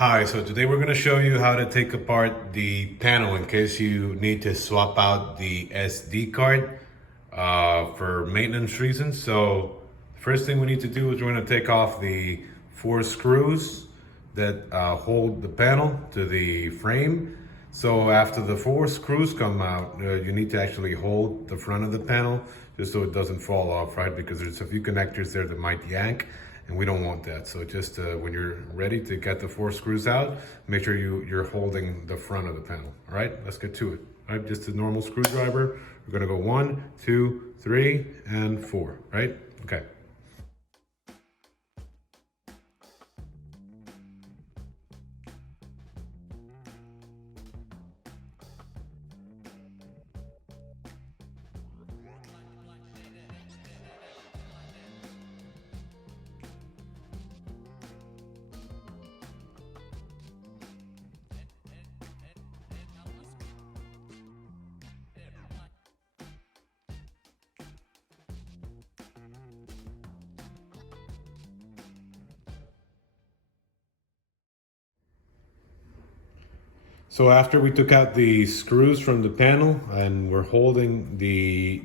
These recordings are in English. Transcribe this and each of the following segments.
Hi, so today we're going to show you how to take apart the panel in case you need to swap out the SD card for maintenance reasons. So first thing we need to do is we're going to take off the 4 screws that hold the panel to the frame. So after the 4 screws come out, you need to actually hold the front of the panel just so it doesn't fall off, right? Because there's a few connectors there that might yank, and we don't want that. So just when you're ready to get the 4 screws out, make sure you're holding the front of the panel. All right, let's get to it. All right, just a normal screwdriver. We're gonna go 1, 2, 3, and 4, right? Okay. So after we took out the screws from the panel and we're holding the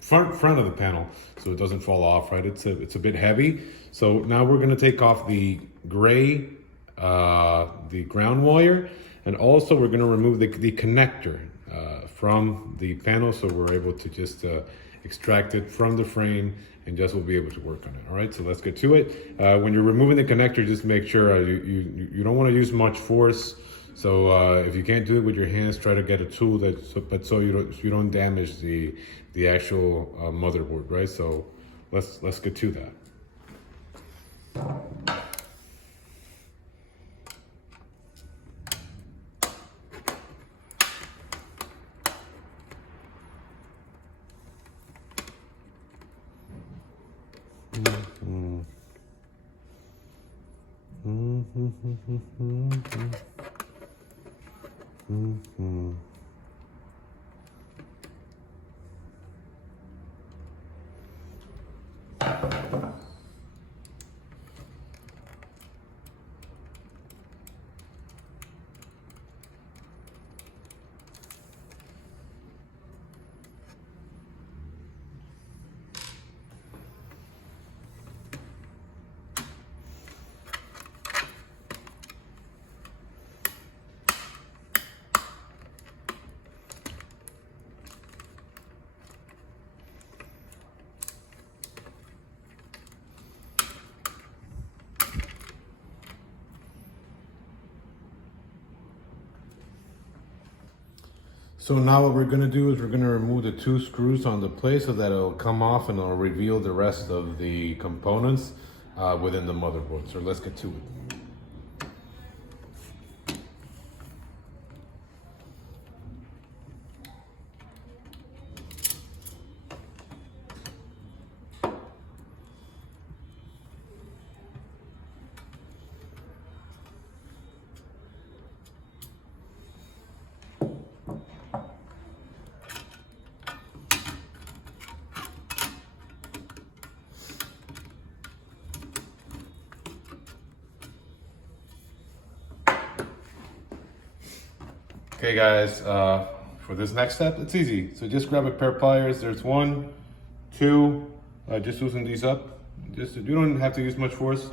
front of the panel so it doesn't fall off, right? It's a bit heavy. So now we're gonna take off the gray, the ground wire, and also we're gonna remove the connector from the panel so we're able to just extract it from the frame and just will be able to work on it. All right, so let's get to it. When you're removing the connector, just make sure you don't want to use much force. So if you can't do it with your hands, try to get a tool so you don't damage the actual motherboard, right? So let's get to that. So now what we're gonna do is we're gonna remove the 2 screws on the plate so that it'll come off and it'll reveal the rest of the components within the motherboard. So let's get to it. Okay guys, for this next step, it's easy. So just grab a pair of pliers. There's 1, 2, just loosen these up. You don't have to use much force.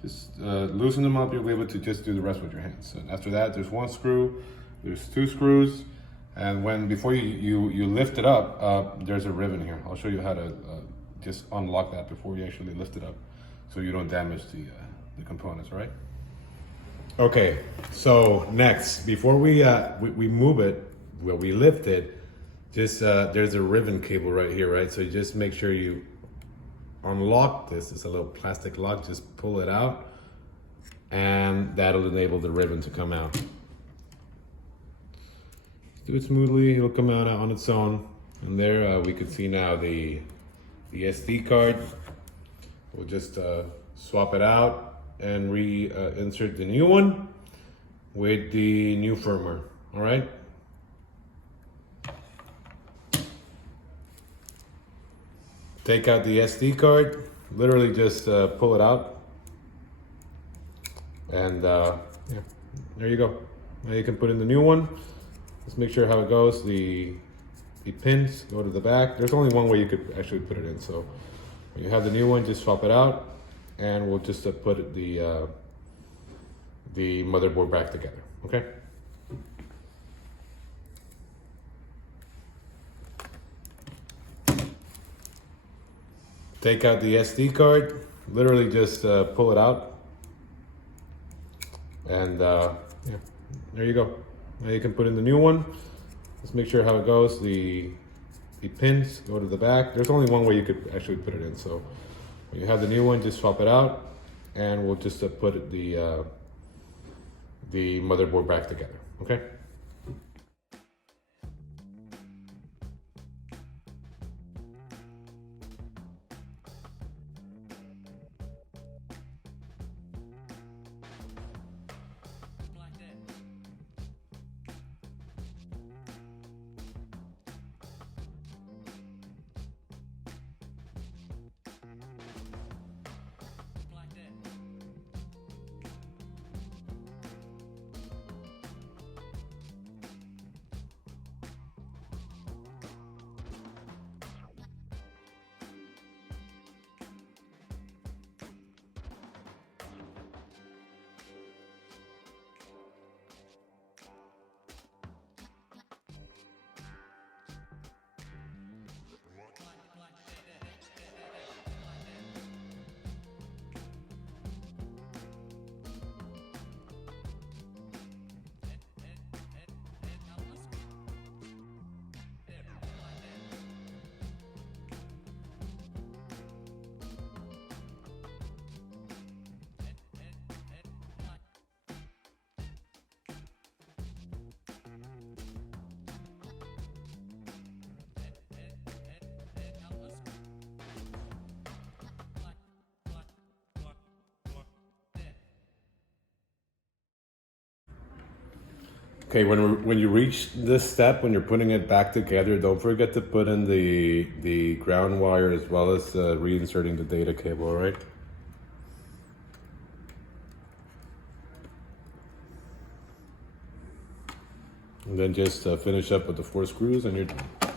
Just loosen them up, you'll be able to just do the rest with your hands. And after that, there's 1 screw, there's 2 screws, and before you lift it up, there's a ribbon here. I'll show you how to just unlock that before you actually lift it up so you don't damage the components, all right? Okay, so next, before we move it, we lift it, just there's a ribbon cable right here, right? So you just make sure you unlock this. It's a little plastic lock, just pull it out, and that'll enable the ribbon to come out. Do it smoothly, it'll come out on its own. And there we can see now the SD card. We'll just swap it out and insert the new one with the new firmware, all right? Take out the SD card, literally just pull it out. And yeah, there you go. Now you can put in the new one. Let's make sure how it goes. The pins go to the back. There's only one way you could actually put it in. So when you have the new one, just swap it out, and we'll just put the motherboard back together. Okay. Take out the SD card. Literally just pull it out, and yeah, there you go. Now you can put in the new one. Let's make sure how it goes. The pins go to the back. There's only one way you could actually put it in. So when you have the new one, just swap it out, and we'll just put the motherboard back together. Okay. Okay, when you reach this step, when you're putting it back together, don't forget to put in the ground wire as well as reinserting the data cable, all right? And then just finish up with the 4 screws and you're done.